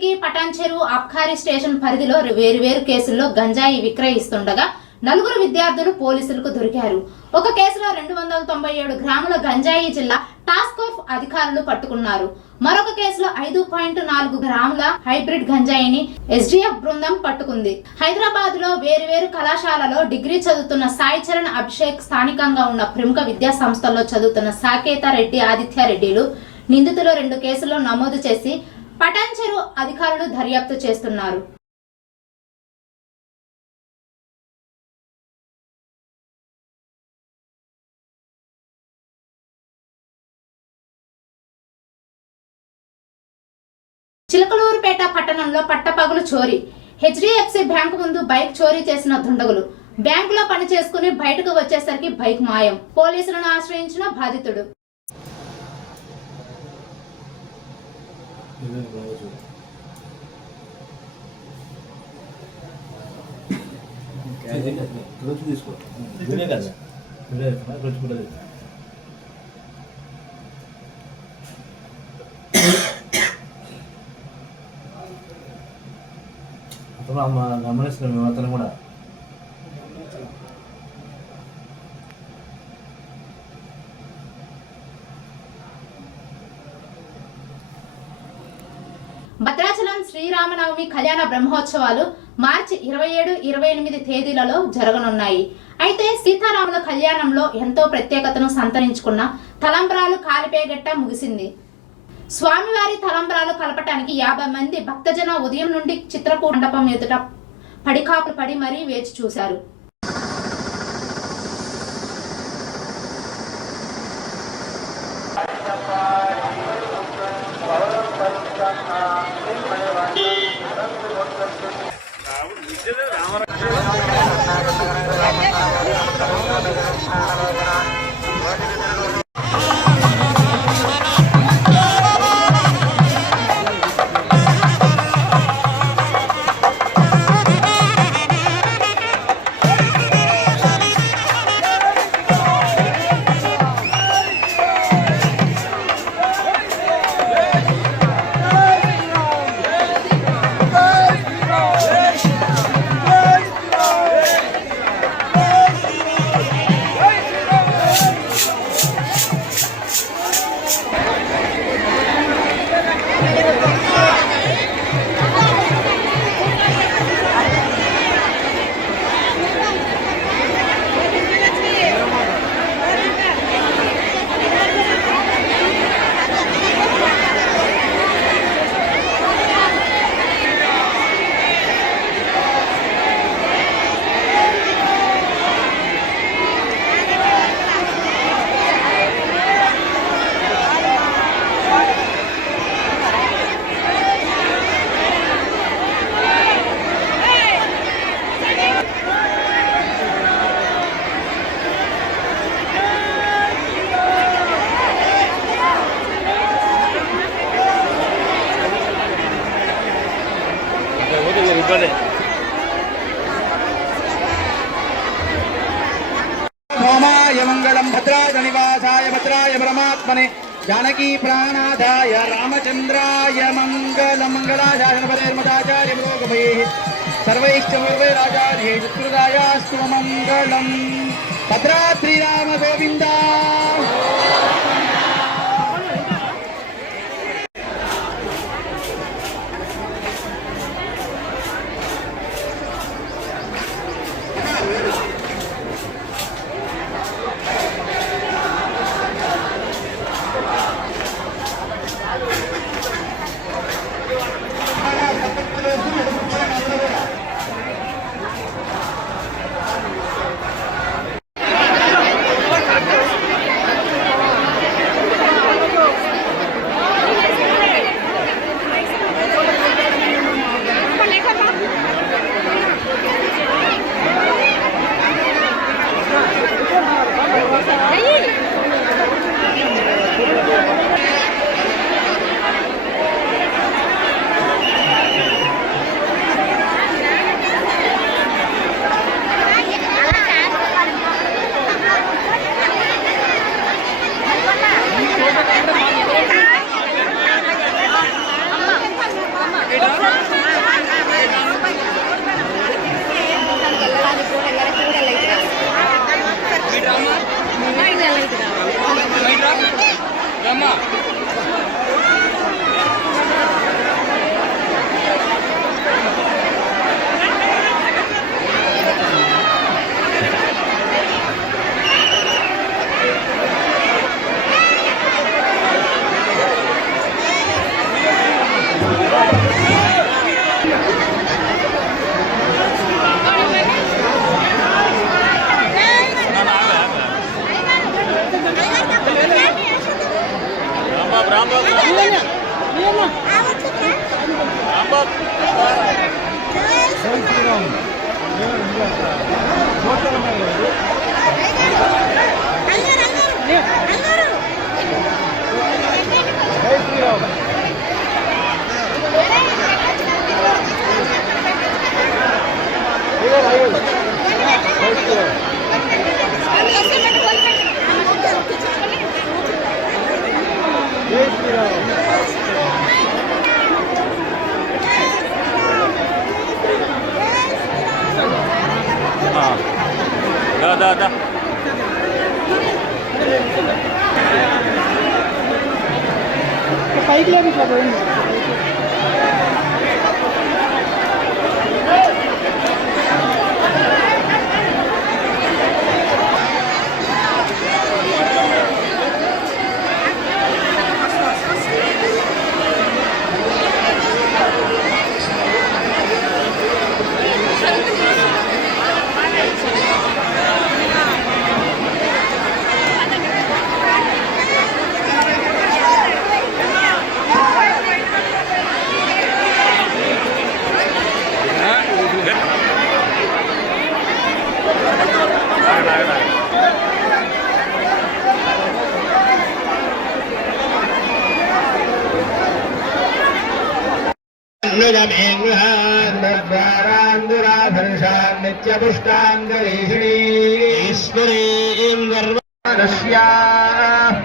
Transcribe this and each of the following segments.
రంగారెడ్డికి Patancheru ఆబ్కారీ station పరిధిలో వేరువేరు కేసుల్లో గంజాయి విక్రయిస్తుండగా 4 విద్యార్థులు పోలీసులకు దొరికారు. ఒక కేసులో 297 గ్రాముల గంజాయి జిల్లా టాస్క్ ఫోర్స్ అధికారులు పట్టుకున్నారు. మరొక కేసులో 5.4 గ్రాముల హైబ్రిడ్ గంజాయిని ఎస్డిఎఫ్ బృందం పట్టుకుంది. హైదరాబాద్ లో వేరువేరు కళాశాలలో డిగ్రీ చదువుతున్న సాయి చరణ్ అభిషేక్, స్థానికంగా ఉన్న ప్రముఖ విద్యా సంస్థల్లో చదువుతున్న సాకేత రెడ్డి, ఆదిత్య రెడ్డిలు నిందితులు 2 కేసుల్లో నమోదు చేసి పటాన్చెరు అధికారులు దర్యాప్తు చేస్తున్నారు. చిలకలూరుపేట పట్టణంలో పట్టపగలు చోరీ. హెచ్డిఎఫ్సి బ్యాంకు ముందు బైక్ చోరీ చేసిన దుండగులు బ్యాంకులో పని చేసుకుని బయటకు వచ్చేసరికి బైక్ మాయం. పోలీసులను ఆశ్రయించిన బాధితుడు. గమనిస్తున్నాం మేము అతను కూడా. భద్రాచలం శ్రీరామనవమి కళ్యాణ బ్రహ్మోత్సవాలు మార్చి 27, 28 తేదీలలో జరగనున్నాయి. అయితే సీతారాముల కళ్యాణంలో ఎంతో ప్రత్యేకతను సంతరించుకున్న తలంబ్రాలు కాలిపేగట్ట ముగిసింది. స్వామివారి తలంబ్రాలు కలపటానికి 50 మంది భక్తజన ఉదయం నుండి చిత్రకూట మండపం ఎదుట పడికాపులు పడి మరీ వేచి చూశారు. सोमाय मंगलम भद्राय निवासाय भद्राय परमात्मने जानकी प्राणाधाय रामचंद्राय मंगलम मंगलाय गणपतेर्मदाचार्य लोकभये सर्वैश्च सर्वैराचार्ये चतुर्दायास्तु मंगलम भद्राद्रि राम गोविंदा Da. పైకి లేదు ఇట్లా పోయింది.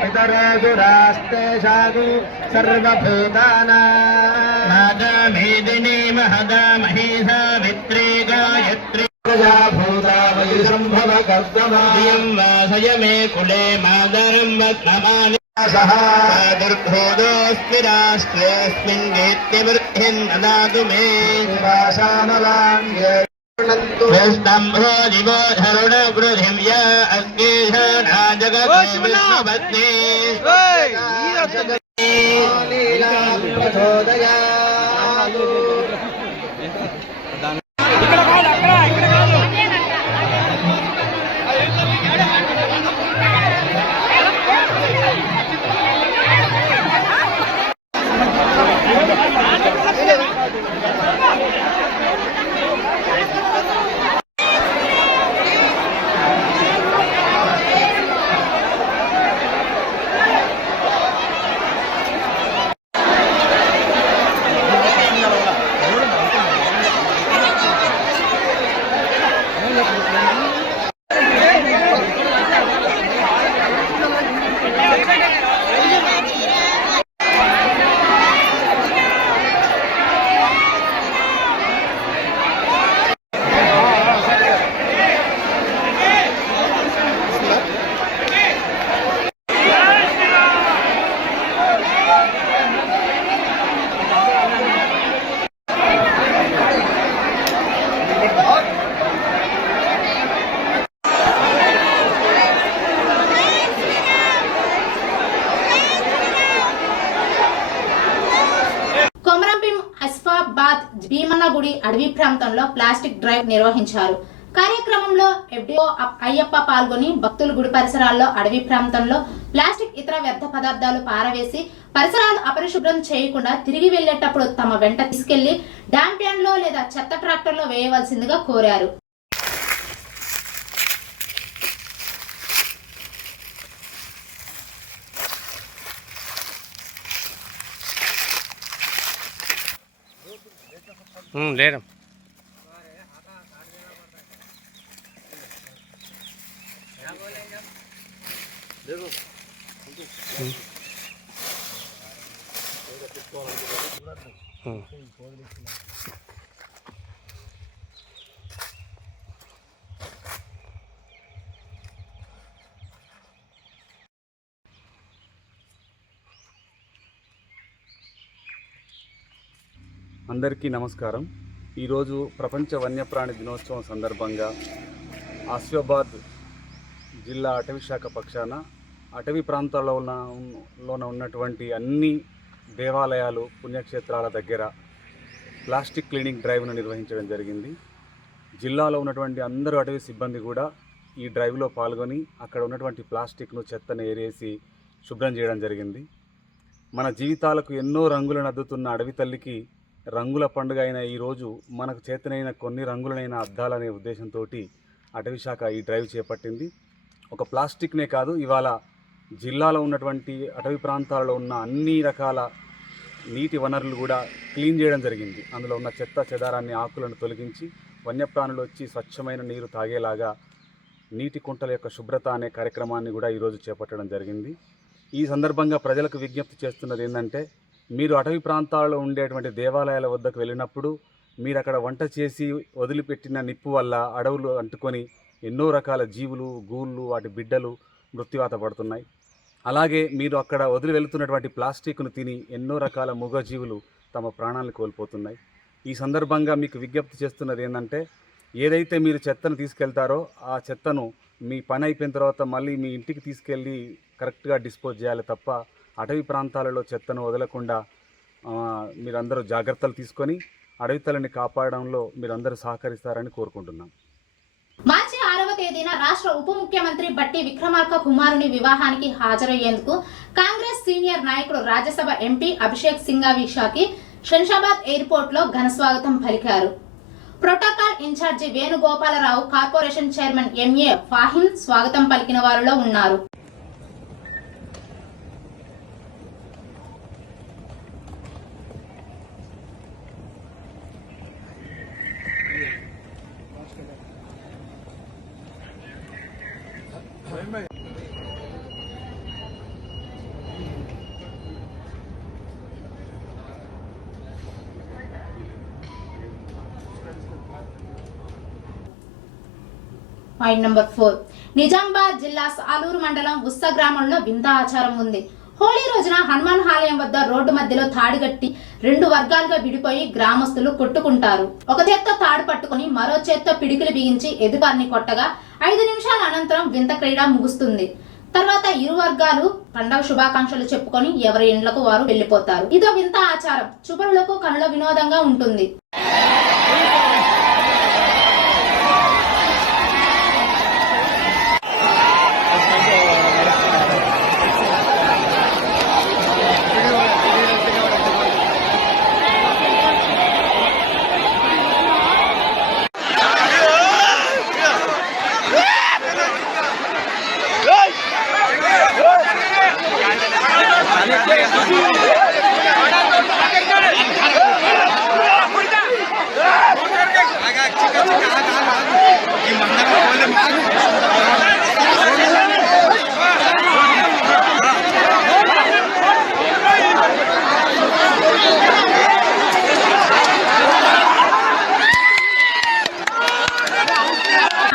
पितरेषु सर्वभूतानामेदिनी महदा महिषावित्री गायत्री भूतामयि सम्भव कर्तव्यं वासय मे कुले मातरं वत्नमानि सह दुर्भोदोऽस्मि राष्ट्रेऽस्मिन् कीर्तिवृद्धिं ददातु मे वासामलाङ्गे स्तम्भो दिवो धरुणवृद्धिं य अग्निशना जगत् विष्णुपत्नी लीलां प्रचोदयातु భీమన్నగుడి అడవి ప్రాంతంలో ప్లాస్టిక్ డ్రైవ్ నిర్వహించారు. కార్యక్రమంలో ఎఫ్డిఓ అయ్యప్ప పాల్గొని భక్తులు గుడి పరిసరాల్లో అడవి ప్రాంతంలో ప్లాస్టిక్ ఇతర వ్యర్థ పదార్థాలు పారవేసి పరిసరాలు అపరిశుభ్రం చేయకుండా తిరిగి వెళ్లేటప్పుడు తమ వెంట తీసుకెళ్లి డాంప్యాన్లో లేదా చెత్త ట్రాక్టర్లో వేయవలసిందిగా కోరారు. లేడం అందరికీ నమస్కారం. ఈరోజు ప్రపంచ వన్యప్రాణి దినోత్సవం సందర్భంగా ఆసిఫాబాద్ జిల్లా అటవీ శాఖ పక్షాన అటవీ ప్రాంతాల్లో ఉన్నటువంటి అన్ని దేవాలయాలు పుణ్యక్షేత్రాల దగ్గర ప్లాస్టిక్ క్లీనింగ్ డ్రైవ్ను నిర్వహించడం జరిగింది. జిల్లాలో ఉన్నటువంటి అందరూ అటవీ సిబ్బంది కూడా ఈ డ్రైవ్లో పాల్గొని అక్కడ ఉన్నటువంటి ప్లాస్టిక్ను చెత్తను ఏరేసి శుభ్రం చేయడం జరిగింది. మన జీవితాలకు ఎన్నో రంగులను అద్దుతున్న అడవి తల్లికి రంగుల పండుగ అయిన ఈరోజు మనకు చేతనైన కొన్ని రంగులనైన అద్దాలనే ఉద్దేశంతో అటవీ శాఖ ఈ డ్రైవ్ చేపట్టింది. ఒక ప్లాస్టిక్నే కాదు, ఇవాళ జిల్లాలో ఉన్నటువంటి అటవీ ప్రాంతాలలో ఉన్న అన్ని రకాల నీటి వనరులు కూడా క్లీన్ చేయడం జరిగింది. అందులో ఉన్న చెత్త చెదారాన్ని, ఆకులను తొలగించి వన్యప్రాణులు వచ్చి స్వచ్ఛమైన నీరు తాగేలాగా నీటి కుంటల యొక్క శుభ్రత అనే కార్యక్రమాన్ని కూడా ఈరోజు చేపట్టడం జరిగింది. ఈ సందర్భంగా ప్రజలకు విజ్ఞప్తి చేస్తున్నది ఏంటంటే, మీరు అటవీ ప్రాంతాల్లో ఉండేటువంటి దేవాలయాల వద్దకు వెళ్ళినప్పుడు మీరు అక్కడ వంట చేసి వదిలిపెట్టిన నిప్పు వల్ల అడవులు అంటుకొని ఎన్నో రకాల జీవులు, గూళ్ళు, వాటి బిడ్డలు మృత్యువాత పడుతున్నాయి. అలాగే మీరు అక్కడ వదిలి వెళుతున్నటువంటి ప్లాస్టిక్ను తిని ఎన్నో రకాల మూగజీవులు తమ ప్రాణాలను కోల్పోతున్నాయి. ఈ సందర్భంగా మీకు విజ్ఞప్తి చేస్తున్నది ఏంటంటే, ఏదైతే మీరు చెత్తను తీసుకెళ్తారో ఆ చెత్తను మీ పని అయిపోయిన తర్వాత మళ్ళీ మీ ఇంటికి తీసుకెళ్ళి కరెక్ట్గా డిస్పోజ్ చేయాలి తప్ప అటవీ ప్రాంతాలలో చెత్తను వదలకుండా మీరందరూ జాగ్రత్తలు తీసుకొని అడవి తలని కాపాడడంలో మీరందరూ సహకరిస్తారని కోరుకుంటున్నాం. మార్చి 6వ తేదీన రాష్ట్ర ఉప ముఖ్యమంత్రి బట్టి విక్రమార్క కుమారుని వివాహానికి హాజరయ్యేందుకు కాంగ్రెస్ సీనియర్ నాయకుడు రాజ్యసభ ఎంపీ అభిషేక్ సింఘావి షాకి శంషాబాద్ ఎయిర్పోర్ట్ లో ఘన స్వాగతం పలికారు. Protocol incharge Venugopala Rao, corporation chairman MA Fahim స్వాగతం పలికిన వారిలో ఉన్నారు. Point number 4. నిజామాబాద్ జిల్లా సాలూరు మండలం ఉస్స గ్రామంలో వింత ఆచారం ఉంది. హోలీ రోజున హనుమాన్ ఆలయం వద్ద రోడ్డు మధ్యలో తాడుగట్టి 2 వర్గాలుగా విడిపోయి గ్రామస్తులు కొట్టుకుంటారు. ఒక చేత్తో తాడు పట్టుకుని మరో చేత్తో పిడికిలు బిగించి ఎదుగారిని కొట్టగా 5 నిమిషాల అనంతరం వింత క్రీడ ముగుస్తుంది. తర్వాత ఇరు వర్గాలు పండగ శుభాకాంక్షలు చెప్పుకొని ఎవరి ఇండ్లకు వారు వెళ్లిపోతారు. ఇదో వింత ఆచారం చూపరులకు కనుల వినోదంగా ఉంటుంది.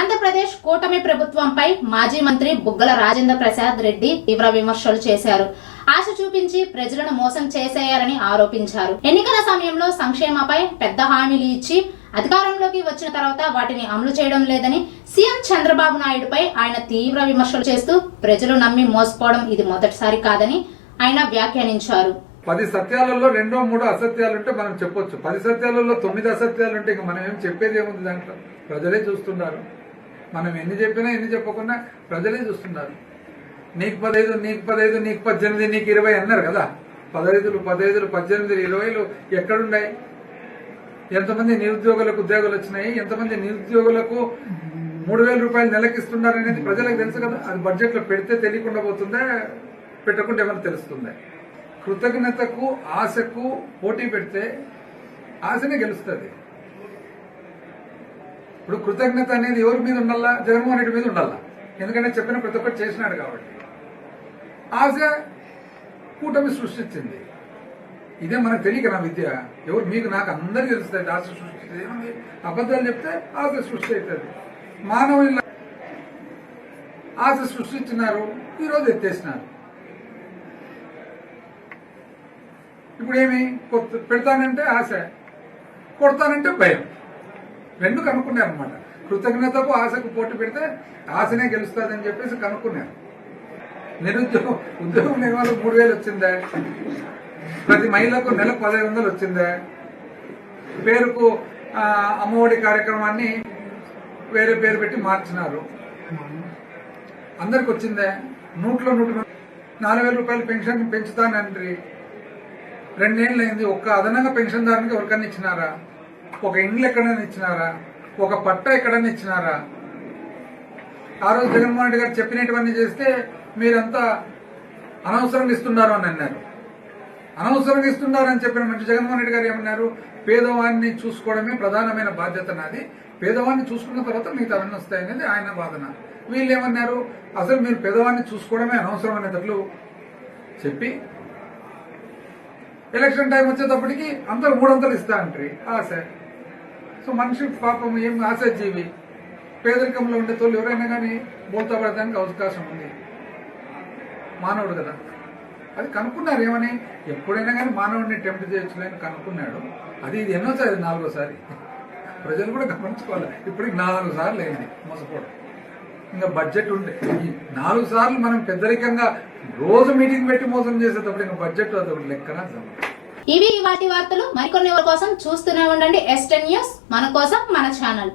ఆంధ్రప్రదేశ్ కూటమి ప్రభుత్వంపై మాజీ మంత్రి బుగ్గల రాజేంద్ర ప్రసాద్ రెడ్డి తీవ్ర విమర్శలు చేశారు. ఆశ చూపించి ప్రజలను మోసం చేశారని ఆరోపించారు. ఎన్నికల సమయంలో సంక్షేమపై పెద్ద హామీలు ఇచ్చి అధికారంలోకి వచ్చిన తర్వాత వాటిని అమలు చేయడం లేదని సీఎం చంద్రబాబు నాయుడుపై ఆయన తీవ్ర విమర్శలు చేస్తూ ప్రజలు నమ్మి మోసపోవడం ఇది మొదటిసారి కాదని ఆయన వ్యాఖ్యానించారు. 10 సత్యాలలో 2-3 అసత్యాలుంటే మనం చెప్పొచ్చు. 10 సత్యాలలో 9 అసత్యాలుంటే ఇక మనం ఏం చెప్పేది ఏముంది దాంట్లో? ప్రజలే చూస్తున్నారు. మనం ఎన్ని చెప్పినా ఎన్ని చెప్పకుండా ప్రజలే చూస్తున్నారు. నీకు 15, నీకు 15, నీకు 18, నీకు 20 అన్నారు కదా. 15, 18, 20 ఎక్కడున్నాయి? ఎంతమంది నిరుద్యోగులకు ఉద్యోగాలు వచ్చినాయి? ఎంతమంది నిరుద్యోగులకు 3,000 రూపాయలు నెలకిస్తున్నారు అనేది ప్రజలకు తెలుసు కదా. అది బడ్జెట్ లో పెడితే తెలియకుండా పోతుందా, పెట్టకుండా ఏమైనా తెలుస్తుందా? కృతజ్ఞతకు ఆశకు పోటీ పెడితే ఆశనే గెలుస్తుంది. ఇప్పుడు కృతజ్ఞత అనేది ఎవరి మీద ఉండాలా? జగన్మోహన్ రెడ్డి మీద ఉండాలా. ఎందుకంటే చెప్పిన ప్రతి ఒక్కటి చేసినాడు కాబట్టి. ఆశ కూటమి సృష్టించింది. ఇదే మనకు తెలియక నా విద్య. ఎవరు మీకు నాకు అందరికీ తెలుస్తుంది. ఆశ సృష్టించింది ఏముంది? అబద్ధాలు చెప్తే ఆశ సృష్టి అవుతుంది. మానవుల ఆశ సృష్టించినారు, ఈరోజు ఎత్తేసినారు. ఇప్పుడు ఏమి పెడతానంటే ఆశ, కొడతానంటే భయం. 2 కనుక్కున్నారు అనమాట. కృతజ్ఞతకు ఆశకు పోటీ పెడితే ఆశనే గెలుస్తుందని చెప్పేసి కనుక్కున్నారు. ఉద్యోగం లేని వాళ్ళకు 3,000 వచ్చిందా? ప్రతి మహిళకు నెలకు 1,500 వచ్చిందా? పేరుకు అమ్మఒడి కార్యక్రమాన్ని వేరే పేరు పెట్టి మార్చినారు. అందరికి వచ్చిందా? 100 4,000 రూపాయలు పెన్షన్ పెంచుతానంటే 2 ఏళ్ళు అయింది. ఒక్క అదనంగా పెన్షన్దారునికి ఎవరికన్నా ఇచ్చినారా? ఒక ఇండ్లు ఎక్కడైనా ఇచ్చినారా? ఒక పట్టా ఎక్కడైనా ఇచ్చినారా? ఆ రోజు జగన్మోహన్ రెడ్డి గారు చెప్పినటువన్నీ చేస్తే మీరంతా అనవసరంగా ఇస్తున్నారు అని అన్నారు. అనవసరంగా ఇస్తున్నారని చెప్పిన మంచి జగన్మోహన్ రెడ్డి గారు ఏమన్నారు, పేదవాడిని చూసుకోవడమే ప్రధానమైన బాధ్యత నాది, పేదవాడిని చూసుకున్న తర్వాత మిగతా అవన్నీ వస్తాయనేది ఆయన వాదన. వీళ్ళు ఏమన్నారు, అసలు మీరు పేదవాడిని చూసుకోవడమే అనవసరమైనట్లు చెప్పి ఎలక్షన్ టైం వచ్చేటప్పటికి అందరూ 300 ఇస్తా అంటారు. ఆశ. సో మనిషి పాపం ఏం ఆశాజీవి, పేదరికంలో ఉండే తోళ్ళు ఎవరైనా కానీ బోల్తా పడడానికి అవకాశం ఉంది, మానవుడు కదా. అది కనుక్కున్నారు ఏమని, ఎప్పుడైనా కానీ మానవుడిని టెంప్ట్ చేయొచ్చులేని కనుక్కున్నాడు. ఇది ఎన్నోసారి, 4వ సారి. ప్రజలు కూడా గమనించుకోవాలి, ఇప్పటికి 4 సార్లు అయింది మోసపోవడం. ఇంకా బడ్జెట్ ఉండే ఈ 4 సార్లు మనం పెద్దరికంగా రోజు మీటింగ్ పెట్టి మోసం చేసేటప్పుడు ఇంకా బడ్జెట్ అదొకటి లెక్కన. ఇవి వాటి వార్తలు. మరికొన్ని కోసం చూస్తూనే ఉండండి S10 న్యూస్, మన కోసం మన ఛానల్.